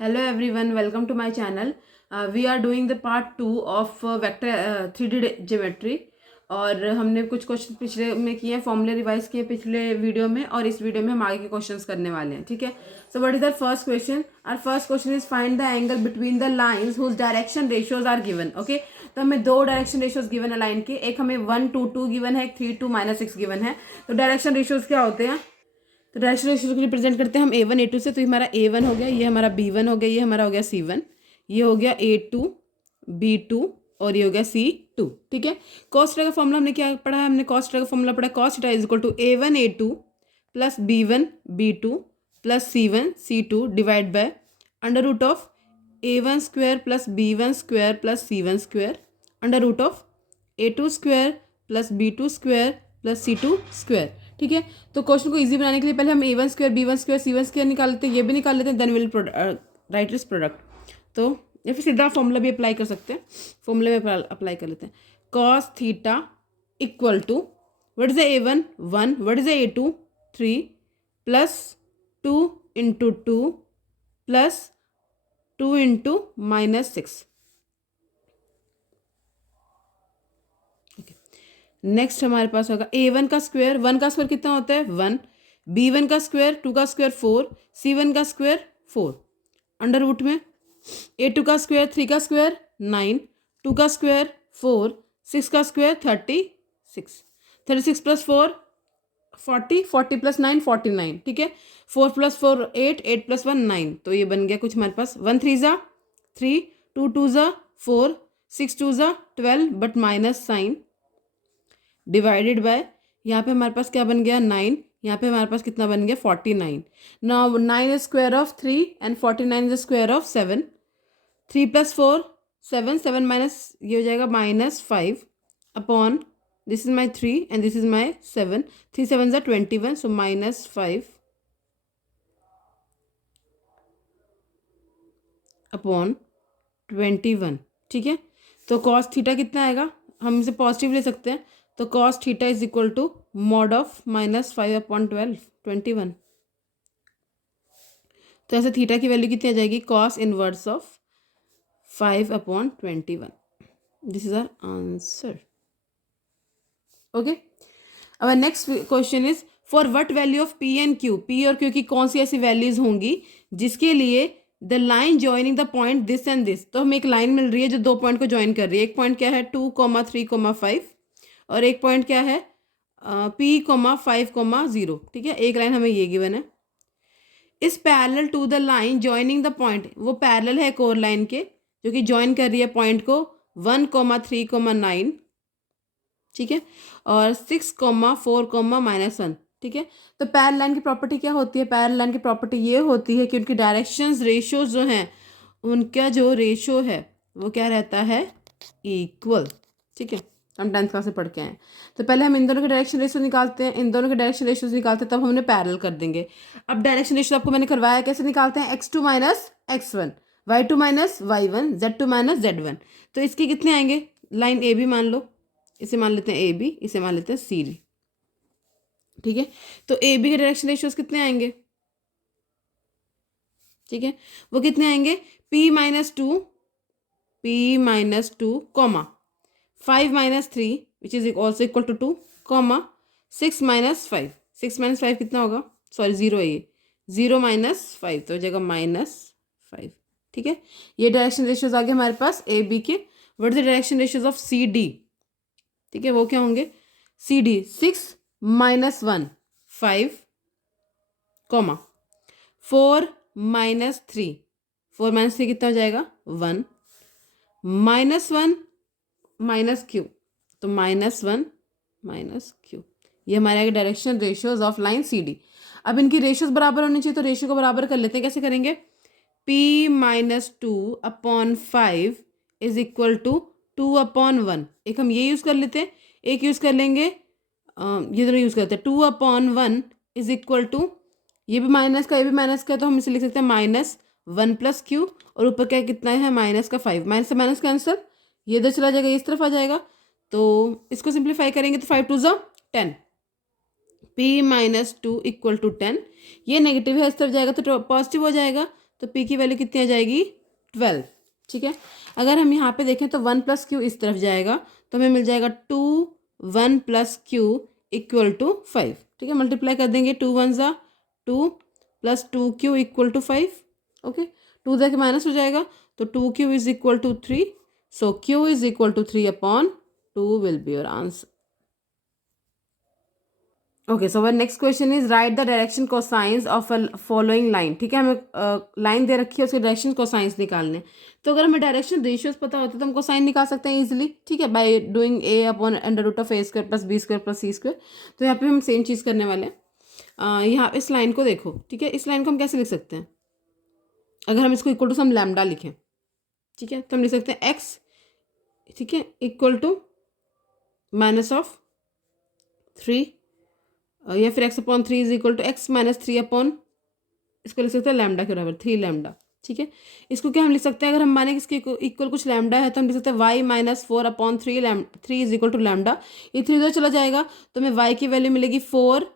Hello everyone, welcome to my channel. We are doing the part 2 of vector 3D geometry. और हमने कुछ question पिछले में किए हैं, फॉर्मूले रिवाइज किए पिछले वीडियो में, और इस वीडियो में हम आगे के क्वेश्चंस करने वाले हैं. ठीक है. So what is the first question? Our first question is find the angle between the lines whose direction ratios are given. Okay, तो हमें दो डायरेक्शन रेशियोज गिवन है लाइन के. एक हमें 1 2 2 गिवन है, एक 3 2 -6 गिवन है. तो डायरेक्शन रेशियोज क्या होते हैं? तो डायरेक्शन रेशियो को रिप्रेजेंट करते हैं हम A1 A2 से. तो ये हमारा A1 हो गया, ये हमारा B1 हो गया, ये हमारा हो गया C1, ये हो गया A2 B2 और ये हो गया C2. ठीक है. कॉस थीटा का फॉर्मूला हमने क्या पढ़ा है? हमने कॉस थीटा का फॉर्मूला पढ़ा है. Cos theta is equal to A1 A2 plus B1 B2 plus C1 C2 divide by under root of A1 square plus B1 square plus C1 square under root of A2 square plus B2 square plus C2 square. ठीक है. तो question को easy बनाने के लिए पहले हम A1 square B1 square C1 square निकाल लेते हैं, ये भी निकाल लेते हैं, then will write this product. तो या फिर सीधा फॉर्मूला भी अप्लाई कर सकते हैं. फॉर्मूले में अप्लाई कर लेते हैं. Cos theta equal to what is the A1 1, what is the A2 3 plus 2 into 2 plus 2 into -6. Next हमारे पास होगा A1 का स्क्वायर. 1 का स्क्वायर कितना होता है? 1. B1 का स्क्वायर 2 का स्क्वायर 4, C1 का स्क्वायर 4 अंडर रूट में A2 का स्क्वायर 3 का स्क्वायर 9, 2 का स्क्वायर 4, 6 का स्क्वायर 36, 36 प्लस 4 40, 40 प्लस 9 49. ठीक है. 4 प्लस 4 8, 8 प्लस 1 9. तो ये बन गया कुछ हमारे पास 1 3 ज़ा 3, 2 2 ज़ा 4, 6 2 ज़ा 12 but minus sign divided by यहाँ पे हमारे पास क्या बन गया 9. यहाँ पे हमारे पास कितना बन गया 49. Now 9 is square of 3 and 49 is square of 7. 3 plus 4 7, 7 minus ये हो जाएगा -5 upon this is my 3 and this is my 7. 3 7 ज़ा 21, सो -5 अपॉन 21. ठीक है. तो कॉस थीटा कितना आएगा? हम इसे पॉजिटिव ले सकते हैं. तो cos theta is equal to mod of -5 upon 12 21. तो ऐसे थीटा की वैल्यू कितनी आ जाएगी? Cos inverse of 5 upon 21. This is our answer. Okay. अब next question is for what value of P and Q. P और Q की कौन सी ऐसी वैल्यूज होंगी जिसके लिए the line joining the point this and this. तो हमें एक लाइन मिल रही है जो दो पॉइंट को ज्वाइन कर रही है. एक पॉइंट क्या है 2 3 5 और एक पॉइंट क्या है P 5 0. ठीक है. एक लाइन हमें ये गिवन है. इस parallel to the line joining the point. वो पैरेलल है एक और लाइन के जो कि ज्वाइन कर रही है पॉइंट को 1 3 9. ठीक है. और 6 4 -1. ठीक है. तो पैरेलल लाइन की प्रॉपर्टी क्या होती है? पैरेलल लाइन की प्रॉपर्टी ये होती है कि उनकी डायरेक्शंस रेशियोज जो हैं उनका जो रेशियो है वो क्या रहता है? इक्वल. ठीक है. हम 10th क्लास से पढ़ के आए. तो पहले हम इन दोनों के डायरेक्शन रेशियो निकालते हैं, इन दोनों के डायरेक्शन रेशियोज निकालते हैं, तब हमने पैरेलल कर देंगे. अब डायरेक्शन रेशियो आपको मैंने करवाया, कैसे निकालते हैं? x2 -x1, y2 -y1, z2 -z1. तो इसके कितने आएंगे? लाइन ए बी मान लो, इसे मान लेते हैं ए बी, इसे मान लेते हैं सी डी. ठीक है. तो ए बी के डायरेक्शन रेशियोज कितने आएंगे? ठीक है. वो कितने आएंगे? p -2 comma 5 -3 which is also equal to 2 comma 6 -5. 6 -5 कितना होगा? सॉरी 0 है ये. 0 -5 तो हो जाएगा -5. ठीक है. ये डायरेक्शन रेशियोज आ गए हमारे पास ए बी के. What is the direction ratios of C D? ठीक है. वो क्या होंगे? C D 6 -1 5 comma 4 -3. 4 -3 कितना हो जाएगा? 1 -1 माइनस क्यू. तो -1 -q. ये हमारे direction ratios of line C D. अब इनकी रेशियोज बराबर होनी चाहिए, तो रेशियो को बराबर कर लेते हैं. कैसे करेंगे? p -2 upon 5 is equal to 2 upon 1. एक हम ये यूज़ कर लेते हैं, एक यूज़ कर लेंगे ये दोनों यूज़ करते हैं. 2 अपॉन 1 इज इक्वल टू ये भी माइनस का, ये भी माइनस का, तो हम इसे लिख सकते हैं -1 + q. और ऊपर क्या कितना है? -5. माइनस से माइनस का आंसर ये इधर चला जाएगा, इस तरफ आ जाएगा. तो इसको सिंप्लीफाई करेंगे तो 5 2 ज़ा 10. p -2 = 10. ये नेगेटिव है, इस तरफ जाएगा तो पॉजिटिव हो जाएगा. तो p की वैल्यू कितनी आ जाएगी 12। ठीक है, अगर हम यहाँ पे देखें तो 1 + q इस तरफ जाएगा तो हमें मिल जाएगा 2 1 + q = 5। ठीक है, मल्टीप्लाई कर देंगे, 2 1 ज़ा 2 + 2q = 5। ओके, 2 जाके माइनस हो जाएगा तो 2q = 3। So q = 3/2 will be your answer. Okay, so were next question is right the direction cosines of a following line. ठीक है, हमें लाइन दे रखी है, उसके डायरेक्शन कोसाइंस निकालने। तो अगर हमें डायरेक्शन रेशियोज पता होते तो हम कोसाइन निकाल सकते हैं इजीली। ठीक है, by doing a/√(a² + b² + c²। तो यहाँ पे हम सेम चीज़ करने वाले हैं। यहाँ इस लाइन को देखो। ठीक है, इस लाइन को हम कैसे लिख सकते हैं? अगर हम इसको इक्वल टू सम लैम्डा लिखें, ठीक है, तो हम लिख सकते हैं x, ठीक है, = -3, या फिर x/3 = x - 3 इसको लिख सकते हैं लैम्डा के बराबर 3 लैम्डा। ठीक है, इसको क्या हम लिख सकते हैं? अगर हम माने कि इसके इक्वल कुछ लैम्डा है तो हम लिख सकते हैं y - 4/3 3 = लैम्डा। ये 3 इधर चला जाएगा तो हमें y की वैल्यू मिलेगी 4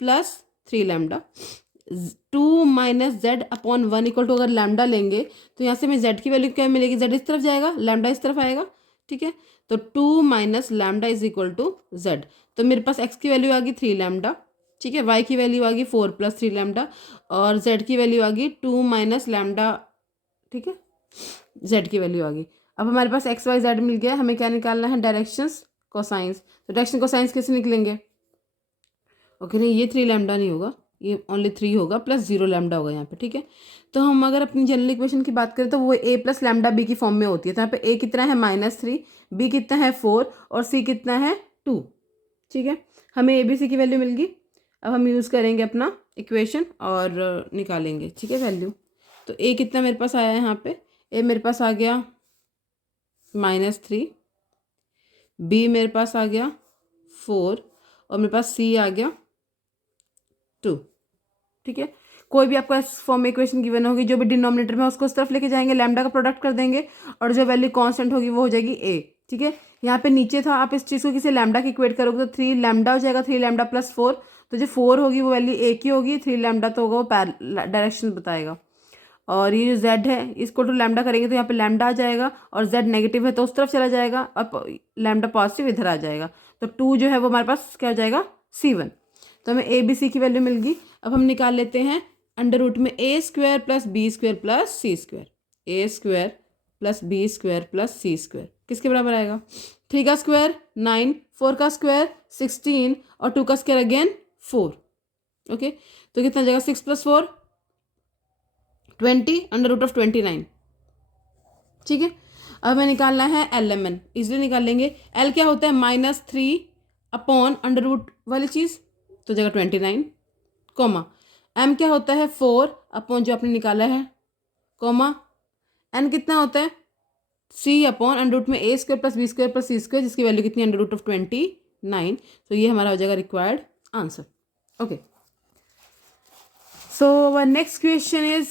+ 3 लैम्डा। 2 - z/1 = अगर लैम्डा लेंगे तो यहाँ से हमें z की वैल्यू क्या मिलेगी? z इस तरफ जाएगा, लैम्डा इस तरफ आएगा। ठीक है, तो 2 - लैम्डा = z। तो मेरे पास x की वैल्यू आ गई 3 लैम्डा। ठीक है, y की वैल्यू आ गई 4 + 3 लैम्डा और z की वैल्यू आ गई 2 - लैम्डा। ठीक है, z की वैल्यू आ गई। अब हमारे पास x y z मिल गया, हमें क्या निकालना है? Directions cosines. तो डायरेक्शन कोसाइंस कैसे निकलेंगे? ओके, नहीं, ये 3 लैम्डा नहीं होगा, ये ओनली 3 होगा + 0 लैम्डा होगा यहाँ पे। ठीक है, तो हम अगर अपनी जनरल इक्वेशन की बात करें तो वो a + लैम्डा b की फॉर्म में होती है। तो यहाँ पे a कितना है? -3, b कितना है? 4 और c कितना है? 2। ठीक है, हमें a b c की वैल्यू मिल गई। अब हम यूज़ करेंगे अपना इक्वेशन और निकालेंगे। ठीक है, वैल्यू। तो a कितना मेरे पास आया है यहाँ पे? a मेरे पास आ गया -3, b मेरे पास आ गया 4 और मेरे पास c आ गया 2। ठीक है, कोई भी आपको इस फॉर्म में इक्वेशन गिवन होगी, जो भी डिनोमिनेटर में उसको उस तरफ लेके जाएंगे, लैम्डा का प्रोडक्ट कर देंगे और जो वैल्यू कांस्टेंट होगी वो हो जाएगी a। ठीक है, यहाँ पे नीचे था, आप इस चीज़ को किसी लैम्डा की इक्वेट करोगे तो 3 लैम्डा हो जाएगा, 3 लैम्डा + 4। तो जो 4 होगी वो वैल्यू a की होगी, 3 लैम्डा तो होगा वो डायरेक्शन बताएगा। और ये जो z है इसको टू लैम्डा करेंगे तो यहाँ पे लैम्डा आ जाएगा और z नेगेटिव है तो उस तरफ चला जाएगा और लैम्डा पॉजिटिव इधर आ जाएगा। तो 2 जो है वो हमारे पास क्या हो जाएगा? c1। तो हमें a b c की वैल्यू मिल गई। अब हम निकाल लेते हैं √में a² + b² + c²। a² + b² + c², किसके बराबर आएगा? 3 का स्क्वायर 9, 4 का स्क्वायर 16 और 2 का स्क्वायर अगेन 4। ओके, तो कितना जाएगा? 6 + 4 20 √29। ठीक है, अब हमें निकालना है LMN। इजीली निकाल लेंगे। L क्या होता है? -3/√, वाली चीज़, तो जगह 29, कोमा। M क्या होता है? 4/ जो आपने निकाला है, कोमा। N कितना होता है? C/√में a² + b² + c², जिसकी वैल्यू कितनी? √29। तो ये हमारा हो जाएगा required answer. Okay, so were next question is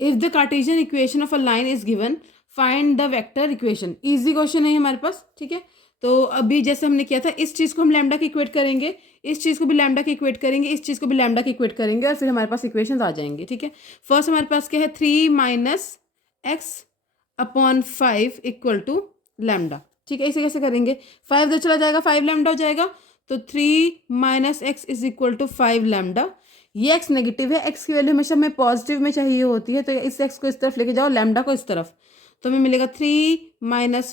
if the Cartesian equation of a line is given find the vector equation. Easy question है हमारे पास। ठीक है, तो अभी जैसे हमने किया था, इस चीज़ को हम लैम्डा की इक्वेट करेंगे, इस चीज़ को भी लैम्डा की इक्वेट करेंगे, इस चीज़ को भी लैम्डा की इक्वेट करेंगे और फिर हमारे पास इक्वेशंस आ जाएंगे। ठीक है, फर्स्ट हमारे पास क्या है? 3 - x/5 = लैम्डा। ठीक है, इसे कैसे करेंगे? 5 जो चला जाएगा 5 लैम्डा हो जाएगा, तो 3 - x = 5 लैम्डा। ये x नेगेटिव है, x की वैल्यू हमेशा हमें पॉजिटिव में चाहिए होती है, तो इस x को इस तरफ लेके जाओ, लैम्डा को इस तरफ, तो हमें मिलेगा 3 -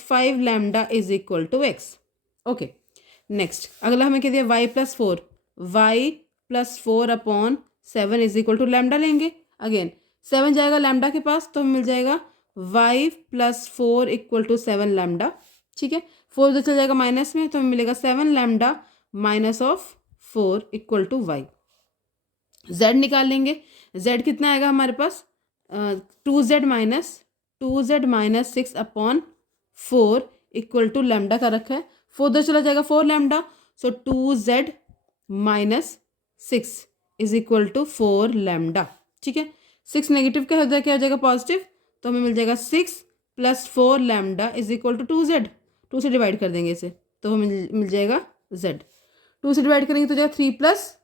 5 लैम्डा = x। ओके, नेक्स्ट अगला हमें क्या दिया? y + 4, y + 4/7 = लैम्डा लेंगे। अगेन 7 जाएगा लैम्डा के पास तो हमें मिल जाएगा y + 4 = 7 लैम्डा। ठीक है, 4 उधर चल जाएगा माइनस में तो हमें मिलेगा 7 लैम्डा -4 = y। z निकाल लेंगे। z कितना आएगा हमारे पास? 2z - 6/4 = लैम्डा का रखा है, 4 उधर चला जाएगा 4 लैम्डा, सो 2z - 6 = 4 लैम्डा। ठीक है, 6 नेगेटिव क्या हो जाएगा? पॉजिटिव, तो हमें मिल जाएगा 6 + 4 लैम्डा = 2z। 2 से डिवाइड कर देंगे इसे तो हमें मिल जाएगा z। 2 से डिवाइड करेंगे तो जाएगा 3 +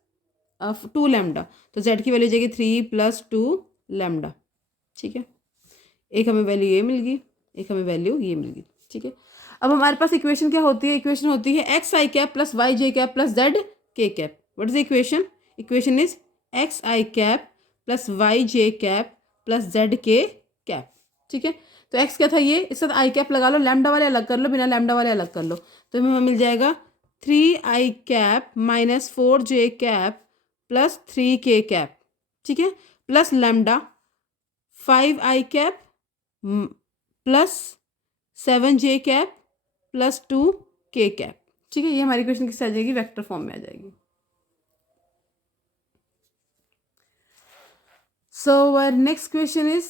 2 लैम्डा, तो z की वैल्यू जाएगी 3 + 2 लैम्डा। ठीक है, एक हमें वैल्यू ये मिल गई, एक हमें वैल्यू ये मिल गई। ठीक है, अब हमारे पास इक्वेशन क्या होती है? इक्वेशन होती है X I cap plus Y J cap plus Z K cap. What is the equation? Equation is X I cap plus Y J cap plus Z K cap. ठीक है, तो एक्स क्या था ये, इसके साथ आई कैप लगा लो, लैम्डा वाले अलग कर लो, बिना लैम्डा वाले अलग कर लो, तो हमें मिल जाएगा 3 आई cap minus 4 j cap plus 3 के कैप। ठीक है, प्लस लैम्डा 5 आई कैप प्लस 7 जे कैप प्लस 2 के कैप। ठीक है, ये हमारी इक्वेशन किससे आ जाएगी? वेक्टर फॉर्म में आ जाएगी। So our next question is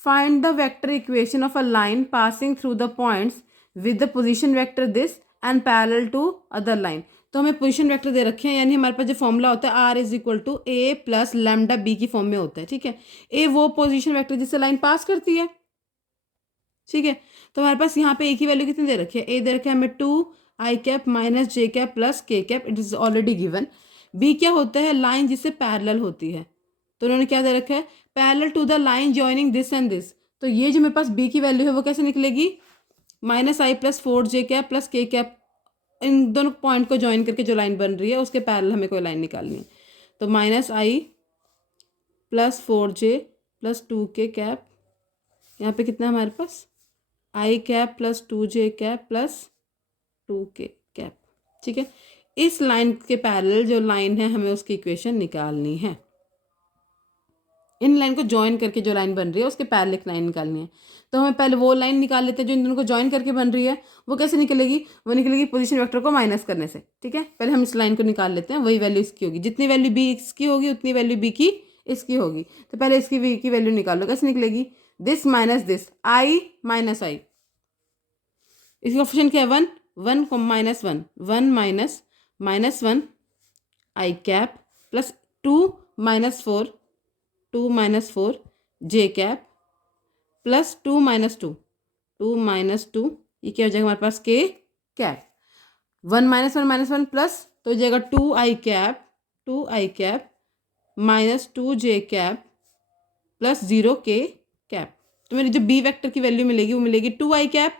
find the vector equation of a line passing through the points with the position vector this and parallel to other line। तो हमें पोजीशन वेक्टर दे रखे हैं, यानी हमारे पास जो फॉर्मूला होता है R is equal to A plus lambda B की फॉर्म में होता है। ठीक है, ए वो पोजीशन वेक्टर जिससे लाइन पास करती है। ठीक है, तो हमारे पास यहाँ पे ए की वैल्यू कितनी दे रखी है? ए दे रखा है हमें 2 आई कैप माइनस जे कैप प्लस के cap, it is already given. B क्या होता है? लाइन जिससे पैरेलल होती है, तो उन्होंने क्या दे रखा है? Parallel to the line joining this and this. तो ये जो मेरे पास बी की वैल्यू है वो कैसे निकलेगी? माइनस आई प्लस 4 जे कैप प्लस के कैप, इन दोनों पॉइंट को ज्वाइन करके जो लाइन बन रही है उसके पैरेलल हमें कोई लाइन निकालनी है। तो माइनस आई प्लस 4 जे प्लस 2 के कैप, यहाँ पे कितना है हमारे पास? आई कैप प्लस 2 जे कैप प्लस 2 के कैप। ठीक है, इस लाइन के पैरेलल जो लाइन है हमें उसकी इक्वेशन निकालनी है। इन लाइन को ज्वाइन करके जो लाइन बन रही है उसके पैरेलल लाइन निकालनी है। तो हमें पहले वो लाइन निकाल लेते हैं जो इन दोनों को ज्वाइन करके बन रही है। वो कैसे निकलेगी? वो निकलेगी पोजीशन वेक्टर को माइनस करने से। ठीक है, पहले हम इस लाइन को निकाल लेते हैं, वही वैल्यू इसकी होगी, जितनी वैल्यू बी इसकी होगी उतनी वैल्यू बी की इसकी होगी। तो पहले इसकी बी की वैल्यू निकाल लो, कैसे निकलेगी? This minus this, i minus i, इसका ऑप्शन क्या है? 1 1 minus 1 1 minus minus 1 i cap plus 2 minus 4 2 minus 4 j cap plus 2 minus 2 2 minus 2, ये क्या हो जाएगा हमारे पास? के कैप। 1 माइनस 1 प्लस, तो हो जाएगा 2 आई कैप माइनस 2 जे कैप प्लस 0 के कैप। तो मेरी जो बी वेक्टर की वैल्यू मिलेगी वो मिलेगी 2 आई कैप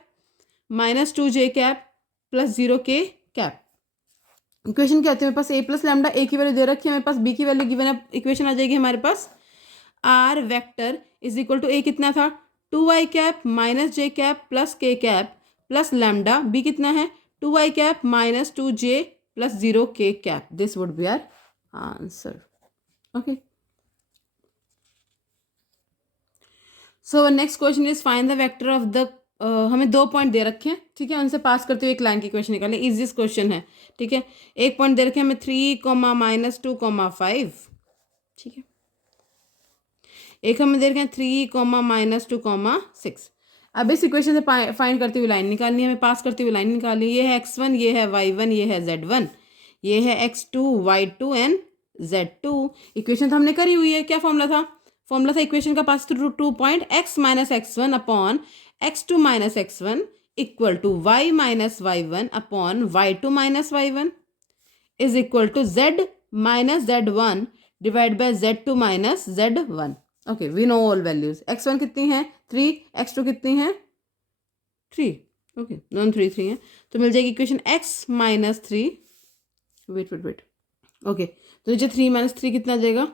माइनस 2 जे cap plus 0 k cap. Equation क्या होती है? मेरे पास ए प्लस लैम्डा, ए की वैल्यू दे रखी है, मेरे पास बी की वैल्यू गिवन है। इक्वेशन आ जाएगी हमारे पास r vector is equal to a कितना था? 2 आई कैप माइनस जे कैप प्लस के कैप प्लस लैम्डा, बी कितना है? 2 आई cap minus 2 j plus 0 k cap. This would be our answer. Okay, so next question is find the vector of the, हमें 2 point दे रखे हैं। ठीक है, उनसे पास करते हुए एक लाइन की इक्वेशन निकालें। इजीएस्ट क्वेश्चन है। ठीक है, एक पॉइंट दे रखे हैं हमें 3 माइनस 2 5। ठीक है, एक हमें दे रखे हैं 3 माइनस 2 6। अब इस इक्वेशन से फाइंड करते हुए लाइन निकालनी है, हमें पास करते हुए लाइन निकालनी है। ये है x1, ये है y1, ये है z1, ये है x2 y2 and z2। Equation तो हमने करी हुई है। क्या फॉर्मूला था? फॉर्मूला था इक्वेशन का pass through 2 point x minus x1 upon x2 minus x1 equal to y minus y1 upon y2 minus y1 is equal to z minus z1 divide by z2 minus z1। Okay, we know all values. x1 कितनी है? 3, x2 कितनी है? 3। Okay, non 3 है, तो मिल जाएगी equation x minus 3। Wait okay, तो नीचे 3 माइनस 3 कितना आ जाएगा?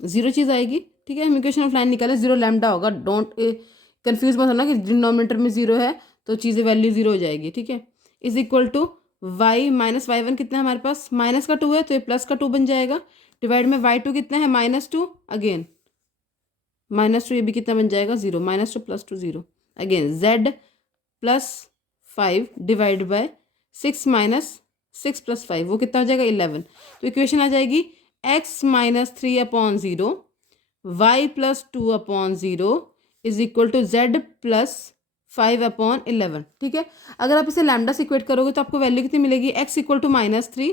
0 चीज़ आएगी। ठीक है, हम इक्वेशन ऑफ लाइन निकालें, 0 लैम्डा होगा। डोंट कंफ्यूज मत होना कि डिनोमिनेटर में 0 है तो चीज़ें वैल्यू 0 हो जाएगी। ठीक है, is equal to y minus y1 कितना है हमारे पास? माइनस का 2 है तो ये प्लस का 2 बन जाएगा, डिवाइड में y2 कितना है? माइनस 2, अगेन माइनस 2, ये भी कितना बन जाएगा? 0, minus 2 plus 2 0, again z plus 5 divide by 6 minus 6 plus 5, वो कितना हो जाएगा? 11। तो इक्वेशन आ जाएगी x minus 3 upon 0 y plus 2 upon 0 is equal to z plus 5 upon 11। ठीक है, अगर आप इसे लैम्डा से इक्वेट करोगे तो आपको वैल्यू कितनी मिलेगी? x इक्वल टू माइनस 3,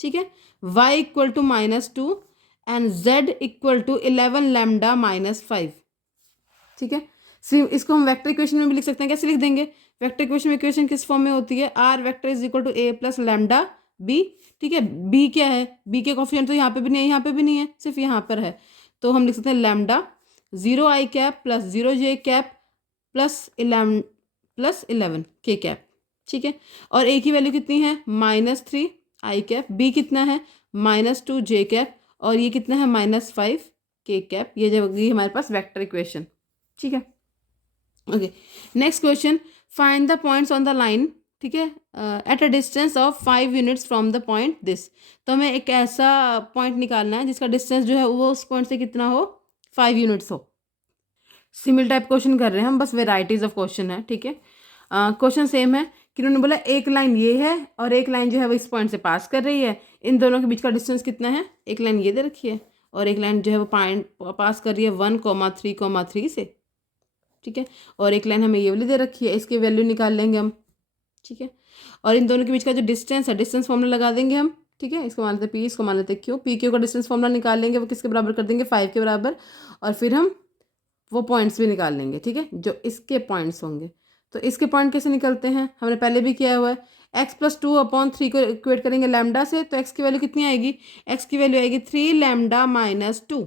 ठीक है, y equal to minus 2 and z equal to 11 lambda minus 5। ठीक है, इसको हम वेक्टर इक्वेशन में भी लिख सकते हैं। कैसे लिख देंगे? वेक्टर इक्वेशन में इक्वेशन किस फॉर्म में होती है? R vector is equal to A plus lambda B, ठीक है। बी क्या है, बी के कोफिशिएंट तो यहाँ पे भी नहीं है, यहाँ पे भी नहीं है, सिर्फ यहाँ पर है। तो हम लिख सकते हैं lambda 0 i plus 0 j plus 11 k, ठीक है। और ए की वैल्यू कितनी है, -3 i, बी कितना है -2 j, और ये कितना है -5 k। ये जाएगी हमारे पास वेक्टर इक्वेशन, ठीक है। Okay, next question, find the points on the line, ठीक है, at a distance of 5 units from the point this. तो हमें एक ऐसा पॉइंट निकालना है जिसका डिस्टेंस जो है वो उस पॉइंट से कितना हो, 5 यूनिट्स हो। सिमिलर टाइप क्वेश्चन कर रहे हैं हम, बस वेराइटीज ऑफ क्वेश्चन है, ठीक है। क्वेश्चन सेम है कि उन्होंने बोला एक लाइन ये है और एक लाइन जो है वो इस पॉइंट से पास कर रही है, इन दोनों के बीच का डिस्टेंस कितना है। एक लाइन ये दे रखी है और एक लाइन जो है वो पॉइंट पास कर रही है 1,3,3 से, ठीक है। और एक लाइन हमें ये वाली दे रखी है, इसकी वैल्यू निकाल लेंगे हम, ठीक है। और इन दोनों के बीच का जो डिस्टेंस है, डिस्टेंस फॉर्मूला लगा देंगे हम, ठीक है। इसको मान लेते पी, इसको मान लेते क्यू। पी क्यू का डिस्टेंस फॉर्मूला निकाल लेंगे, वो किसके बराबर कर देंगे, 5 के बराबर। और फिर हम वो पॉइंट्स भी निकाल लेंगे, ठीक है, जो इसके पॉइंट्स होंगे। तो इसके पॉइंट कैसे निकलते हैं, हमने पहले भी किया हुआ है। x+2/3 को इक्वेट करेंगे लैम्डा से, तो x की वैल्यू कितनी आएगी, x की वैल्यू आएगी 3λ-2,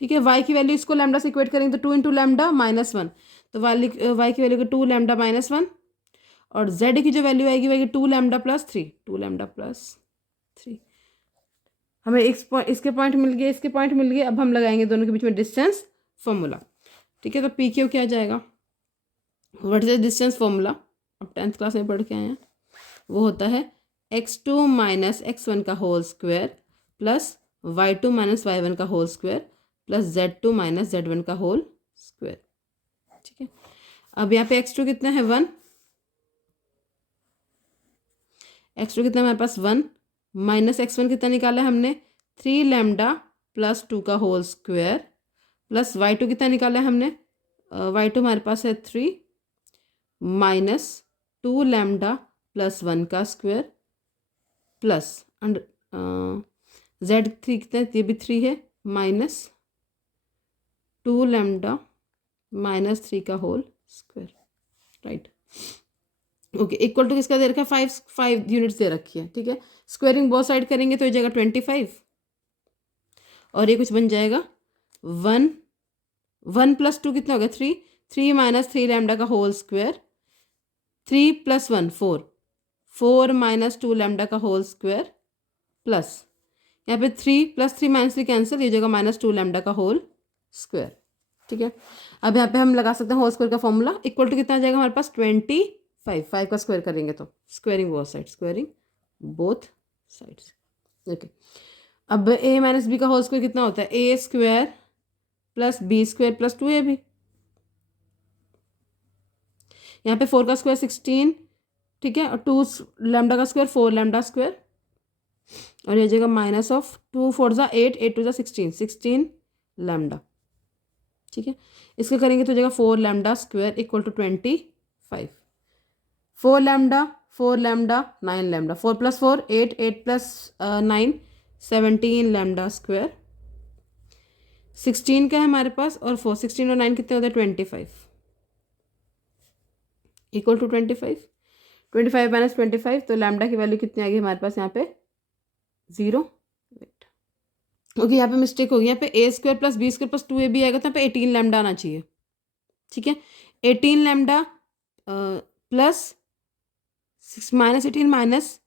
ठीक है। y की वैल्यू इसको लैम्डा से इक्वेट करेंगे तो 2 × λ-1, तो y की वैल्यू 2λ-1, और z की जो वैल्यू आएगी वो आएगी 2λ+3, 2λ+3। हमें इसके पॉइंट मिल गए, इसके पॉइंट मिल गए। अब हम लगाएंगे दोनों के बीच में डिस्टेंस फॉर्मूला, ठीक है। तो पी क्यू क्या जाएगा, व्हाट इज डिस्टेंस फॉर्मूला, अब 10th क्लास में पढ़ के आए हैं, वो होता है x2 - x1 का whole square plus y2 - y1 का whole square plus z2 - z1 का होल स्क्वायर, ठीक है। अब यहाँ पे x2 कितना है 1, x2 कितना हमारे पास 1, माइनस x1 कितना निकाला है हमने 3λ+2 का होल स्क्वायर प्लस y2 कितना निकाला है हमने, y2 हमारे पास है 3 -2λ+1 का स्क्वायर प्लस z3 कितना, ये भी 3 है, -2λ-3 का whole square, right. Okay, equal to किसका दे रखा है, 5 यूनिट्स दे रखी है, ठीक है। स्क्वायरिंग बोथ साइड करेंगे तो ये जाएगा 25, और ये कुछ बन जाएगा 1 + 2 कितना हो गया 3 -3λ का होल स्क्वायर, 3 + 1 4 -2λ का होल स्क्वायर प्लस यहाँ पे 3 + 3 -3 कैंसिल, ये जगह -2λ का होल स्क्वायर, ठीक है। अब यहाँ पे हम लगा सकते हैं होल स्क्वायर का फॉर्मूला, इक्वल टू कितना आ जाएगा हमारे पास 25, 5 का स्क्वायर करेंगे तो स्क्वायरिंग बोथ साइड्स, ओके। अब a - b का होल स्क्वायर कितना होता है, a² + b² + 2ab, यहाँ पे 4 का स्क्वायर 16, ठीक है, और 2λ का स्क्वायर 4λ², और ये जगह -2 4 × 8, 8 2 16, 16λ, ठीक है। इसका करेंगे तो जगह 4λ² = 25, 4λ 9λ, 4 + 4 8, 8 + 9 17λ², 16 का है हमारे पास, और 4 16 और 9 कितने होते हैं 25, = 25, 25 - 25, तो लैम्डा की वैल्यू कितनी आ गई हमारे पास यहाँ पे 0, वेट, ओके। यहाँ पे मिस्टेक होगी, यहाँ पे a² + b² + 2ab आएगा, तो यहाँ पे 18λ आना चाहिए, ठीक है। 18λ प्लस -18 -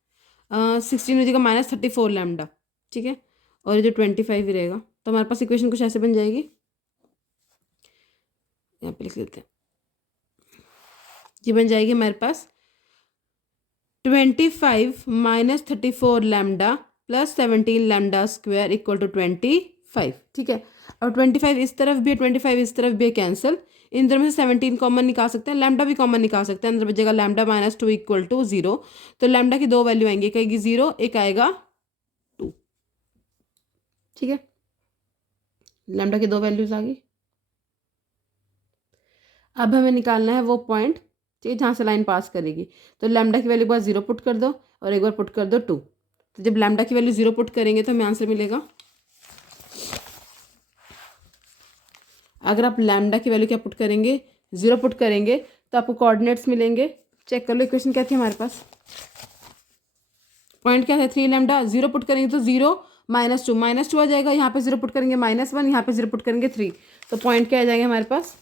16 हो जाएगा -34λ, ठीक है। और ये जो 25 ही रहेगा, तो हमारे पास इक्वेशन कुछ ऐसे बन जाएगी, यहाँ पे लिख लेते हैं, ये बन जाएगी हमारे पास 25 - 34λ + 17λ² = 25, ठीक है। अब 25 इस तरफ भी है, 25 इस तरफ भी है, कैंसिल, इन दोनों में से 17 कॉमन निकाल सकते हैं, लैम्डा भी कॉमन निकाल सकते हैं, अंदर बचेगा λ-2 = 0, तो लैम्डा की दो वैल्यू आएंगी, एक आएगी 0, एक आएगा 2, ठीक है। लैम्डा की दो वैल्यूज आ गई। अब हमें निकालना है वो पॉइंट, ठीक है, जहाँ से लाइन पास करेगी, तो लैम्डा की वैल्यू एक बार 0 पुट कर दो और एक बार पुट कर दो 2, तो जब लैम्डा की वैल्यू 0 पुट करेंगे तो हमें आंसर मिलेगा, अगर आप लैम्डा की वैल्यू क्या पुट करेंगे 0 पुट करेंगे तो आपको कोऑर्डिनेट्स मिलेंगे, चेक कर लो इक्वेशन क्या थी हमारे पास, पॉइंट क्या है 3 लैम्डा, 0 पुट करेंगे तो 0 -2 आ जाएगा, यहाँ पे 0 पुट करेंगे -1, यहाँ पे 0 पुट करेंगे 3, तो पॉइंट क्या आ जाएगा हमारे पास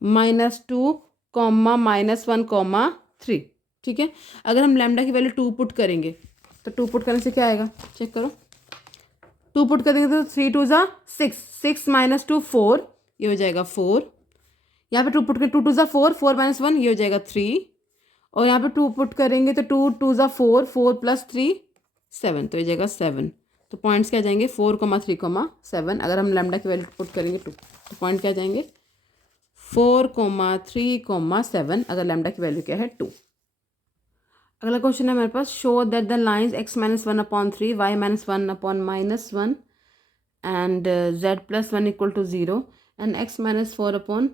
-2, -1, 3। ठीक है, अगर हम लैम्डा की वैल्यू 2 पुट करेंगे तो 2 पुट करने से क्या आएगा, चेक करो। 2 पुट कर देंगे तो 3 2 ज़ा 6, 6 -2 4, ये हो जाएगा 4। यहाँ पे 2 पुट कर 2 2 ज़ा 4, 4 -1 ये हो जाएगा 3। और यहाँ पे 2 पुट करेंगे तो 2 2 ज़ा 4, 4 + 3 7, तो ये जाएगा 7। तो पॉइंट्स क्या जाएंगे 4, 3, 7। अगर हम लैम्डा की वैल्यू पुट करेंगे 2, तो पॉइंट क्या जाएंगे 4, 3, 7, अगर लैम्डा की वैल्यू क्या है 2। अगला क्वेश्चन है हमारे पास, show that the lines x -1/3, y -1/-1 and z +1 = 0 and x -4/5,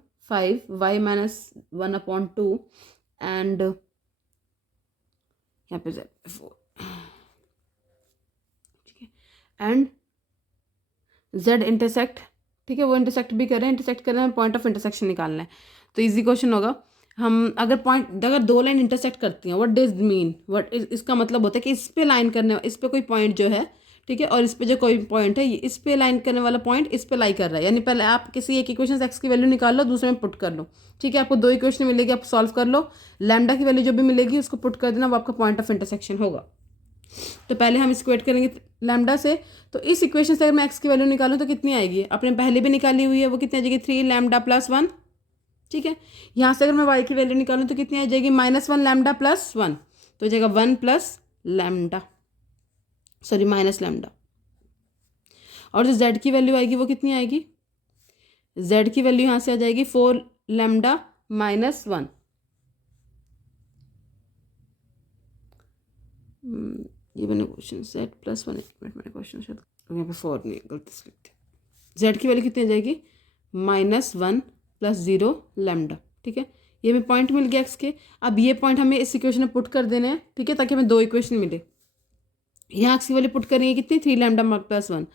y -1/2 and यहाँ पे z 4, ठीक है, एंड z इंटरसेक्ट, ठीक है, वो इंटरसेक्ट भी करें, इंटरसेक्ट करें, पॉइंट ऑफ इंटरसेक्शन निकालना है। तो इजी क्वेश्चन होगा। हम अगर 2 लाइन इंटरसेक्ट करती हैं, व्हाट डज मीन, इसका मतलब होता है कि इस पे लाइन करने, इस पे कोई पॉइंट जो है, ठीक है, और इस पे जो कोई पॉइंट है, इस पे लाइन करने वाला पॉइंट इस पे लाई कर रहा है। यानी पहले आप किसी एक इक्वेशन एक्स की वैल्यू निकाल लो, दूसरे में पुट कर लो, ठीक है, आपको 2 इक्वेशन मिलेगी, आप सॉल्व कर लो, लैम्डा की वैल्यू जो भी मिलेगी उसको पुट कर देना, वो आपका पॉइंट ऑफ इंटरसेक्शन होगा। तो पहले हम इक्वेट करेंगे लैम्डा से, तो इस इक्वेशन से अगर मैं एक्स की वैल्यू निकालूं तो कितनी आएगी, अपने पहले भी निकाली हुई है, वो कितनी आ जाएगी 3 लैम्डा + 1, ठीक है। यहाँ से अगर मैं वाई की वैल्यू निकालूं तो कितनी आ जाएगी -1 लैम्डा + 1, तो हो जाएगा 1 + लैम्डा, सॉरी -लैम्डा। और जो जेड की वैल्यू आएगी वो कितनी आएगी, जेड की वैल्यू यहाँ से आ जाएगी 4 लैम्डा -1। ये मैंने क्वेश्चन z +1, एक मिनट, मैंने क्वेश्चन शायद यहाँ पे 4 नहीं, गलती से लिख दिया। जेड की वैल्यू कितनी आ जाएगी -1 + 0 लैम्डा, ठीक है, ये हमें पॉइंट मिल गया एक्स के। अब ये पॉइंट हमें इस इक्वेशन में पुट कर देने हैं, ठीक है, ताकि हमें 2 इक्वेशन मिले। यहाँ एक्स की वैल्यू पुट करेंगे कितनी 3 लैम्डा + 1,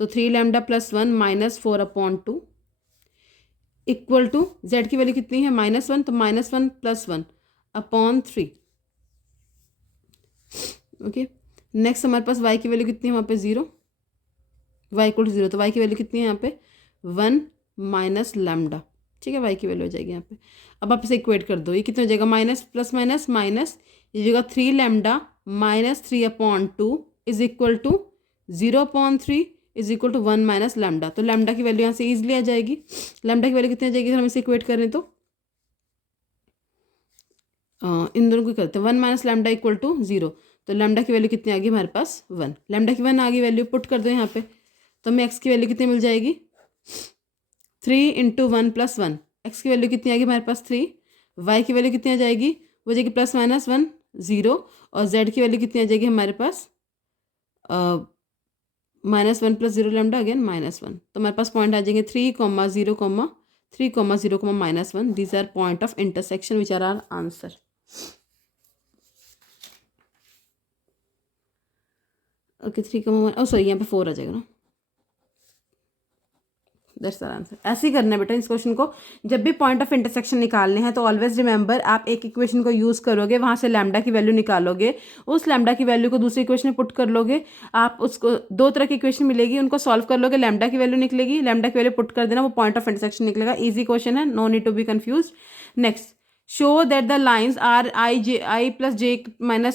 तो 3 लैम्डा + 1 -4/2 इक्वल टू जेड की वैल्यू कितनी है -1, तो -1 + 1/3। ओके, नेक्स्ट हमारे पास y की वैल्यू कितनी है वहाँ पे 0, y = 0, तो y की वैल्यू कितनी है यहाँ पे 1 - लैम्डा, ठीक है, y की वैल्यू हो जाएगी यहाँ पे। अब आप इसे इक्वेट कर दो, ये कितना हो जाएगा माइनस प्लस माइनस माइनस, ये जगह 3 lambda -3/2 is equal to 0/3 is equal to 1 - lambda. तो लैम्डा की वैल्यू यहाँ से ईजिली आ जाएगी। लैम्डा की वैल्यू कितनी आ जाएगी, हम इसे इक्वेट करें तो इन दोनों को करते हैं 1 - लैम्डा = 0, तो लैम्डा की वैल्यू कितनी आ गई हमारे पास 1, लैम्डा की 1 आ गई वैल्यू, पुट कर दो यहाँ पे, तो हमें एक्स की वैल्यू कितनी मिल जाएगी 3 × 1 + 1, एक्स की वैल्यू कितनी आ गई हमारे पास 3, वाई की वैल्यू कितनी आ जाएगी, वो जाएगी +-1 0, और जेड की वैल्यू कितनी आ जाएगी हमारे पास -1 + 0 लैम्डा अगेन -1, तो हमारे पास पॉइंट आ जाएंगे 3, 0, 3, 0, -1। These are point of intersection which are our answer. Okay 3, sorry यहाँ पे 4 आ जाएगा ना, दैट्स आर आंसर। ऐसे ही करना है बेटा इस क्वेश्चन को, जब भी पॉइंट ऑफ इंटरसेक्शन निकालने हैं तो ऑलवेज रिमेंबर, आप एक इक्वेशन को यूज़ करोगे, वहाँ से लैम्डा की वैल्यू निकालोगे, उस लैम्डा की वैल्यू को दूसरी इक्वेशन में पुट कर लोगे, आप उसको 2 तरह की इक्वेशन मिलेगी, उनको सॉल्व कर लोगे, लैम्डा की वैल्यू निकलेगी, लैम्डा की वैल्यू पुट कर देना, वो पॉइंट ऑफ इंटरसेक्शन निकलेगा। ईजी क्वेश्चन है, no need to be confuse. Next, show that the lines are I + J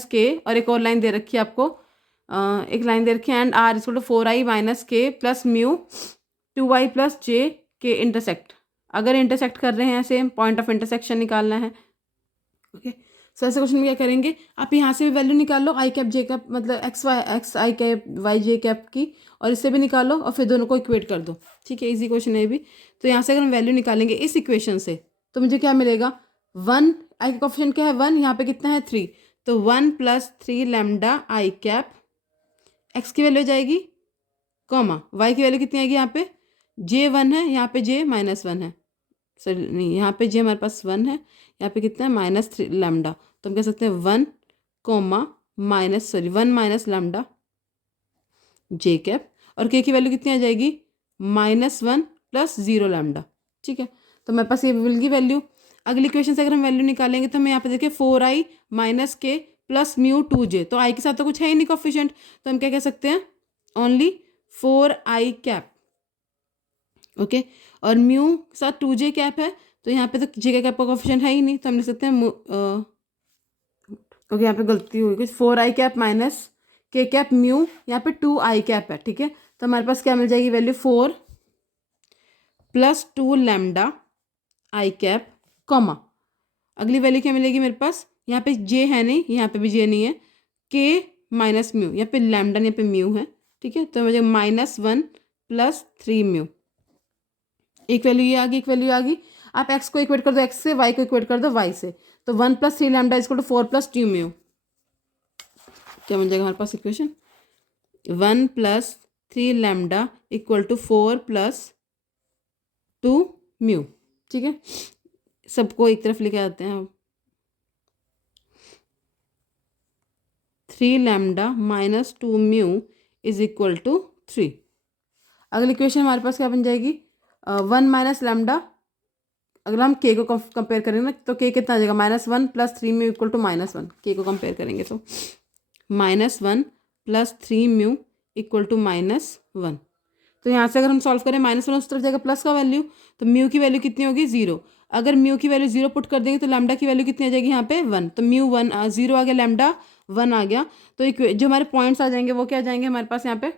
- K, और एक और लाइन दे रखी है आपको, एक लाइन दे रखी है, and R = 4I - K + μ 2y + J के इंटरसेक्ट। अगर इंटरसेक्ट कर रहे हैं सेम, पॉइंट ऑफ इंटरसेक्शन निकालना है। ओके, सो ऐसे क्वेश्चन में क्या करेंगे, आप यहाँ से भी वैल्यू निकाल लो I कैप J कैप, मतलब x I cap y J cap की, और इससे भी निकालो, और फिर दोनों को इक्वेट कर दो, ठीक है, इजी क्वेश्चन है भी। तो यहाँ से अगर हम वैल्यू निकालेंगे इस इक्वेशन से, तो मुझे क्या मिलेगा 1, I का कोफिशिएंट क्या है 1, यहाँ पे कितना है 3, तो 1 + 3 लैम्डा I कैप, x की वैल्यू जाएगी, कॉमा y की वैल्यू कितनी आएगी, यहाँ पे J1 है, यहाँ पे J -1 है, सॉरी नहीं, यहाँ पे J हमारे पास 1 है, यहाँ पे कितना है -3 लैम्डा, तो हम कह सकते हैं 1, 1 - लैम्डा J कैप, और K की वैल्यू कितनी आ जाएगी -1 + 0 लैम्डा, ठीक है, तो हमारे पास ये मिल गई वैल्यू। अगली क्वेश्चन से अगर हम वैल्यू निकालेंगे तो हमें यहाँ पे देखिए 4I - K plus mu 2j, तो आई के साथ तो कुछ है ही नहीं कोफिशिएंट, तो हम क्या कह सकते हैं, ओनली 4i कैप। ओके, और म्यू के साथ 2j कैप है, तो यहाँ पे तो जे के कैप का कोफिशिएंट है ही नहीं, तो हम लिख सकते हैं ओके, यहाँ पे गलती हुई कुछ, 4i कैप माइनस के कैप म्यू, यहाँ पे 2i कैप है, ठीक है। तो हमारे पास क्या मिल जाएगी वैल्यू, 4 प्लस 2 लैम्डा आई कैप, कॉमा अगली वैल्यू क्या मिलेगी मेरे पास, यहाँ पे जे है नहीं, यहाँ पे भी जे नहीं है, के माइनस म्यू, यहाँ पे लैम्डा यहाँ पे म्यू है, ठीक है। तो मुझे -1 प्लस 3 म्यू, एक वैल्यू ये आ गई, एक वैल्यू आ गई। आप एक्स को इक्वेट कर दो एक्स से, वाई को इक्वेट कर दो वाई से, तो 1 plus 3 lambda is equal to 4 plus 2 mu. क्या बन जाएगा हमारे पास equation, 1 plus 3 lambda equal to 4 plus 2 mu, ठीक है। सबको एक तरफ लेके आते हैं, 3 lambda minus 2 mu is equal to 3। अगली इक्वेशन हमारे पास क्या बन जाएगी, 1 माइनस लैम्डा, अगर हम के को कंपेयर करेंगे ना, तो के कितना आ जाएगा, -1 प्लस 3 म्यू इक्वल टू -1, के को कंपेयर करेंगे तो -1 प्लस 3 म्यू इक्वल टू -1। तो यहाँ से अगर हम सॉल्व करें, -1 उस तरफ जाएगा प्लस का वैल्यू, तो म्यू की वैल्यू कितनी होगी, 0। अगर म्यू की वैल्यू 0 पुट कर देंगे तो लैम्डा की वैल्यू कितनी आ जाएगी यहाँ पे 1, तो म्यू 1 0 आ गया, लैम्डा 1 आ गया। तो जो हमारे पॉइंट्स आ जाएंगे वो क्या आ जाएंगे हमारे पास, यहाँ पे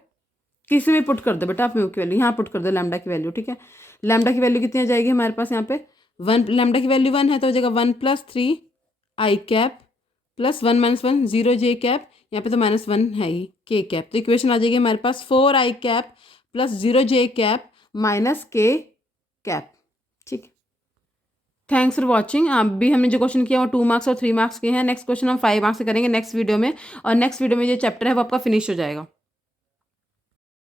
किसी में पुट कर दो बेटा आप म्यू की वैल्यू, यहाँ पुट कर दो लैम्डा की वैल्यू, ठीक है। लैम्डा की वैल्यू कितनी आ जाएगी हमारे पास यहाँ पे 1, लैम्डा की वैल्यू 1 है, तो हो जाएगा 1 प्लस 3 आई कैप प्लस 1 माइनस 1 0 जे कैप, यहाँ पे तो -1 है ही, के कैप। तो इक्वेशन आ जाएगी हमारे पास 4i कैप प्लस 0 जे कैप माइनस के कैप, ठीक। Thanks for watching. अभी हमने जो क्वेश्चन किया वो 2 मार्क्स और 3 मार्क्स के हैं। नेक्स्ट क्वेश्चन हम 5 मार्क्स से करेंगे नेक्स्ट वीडियो में, और नेक्स्ट वीडियो में ये चैप्टर है वो आपका फिनिश हो जाएगा।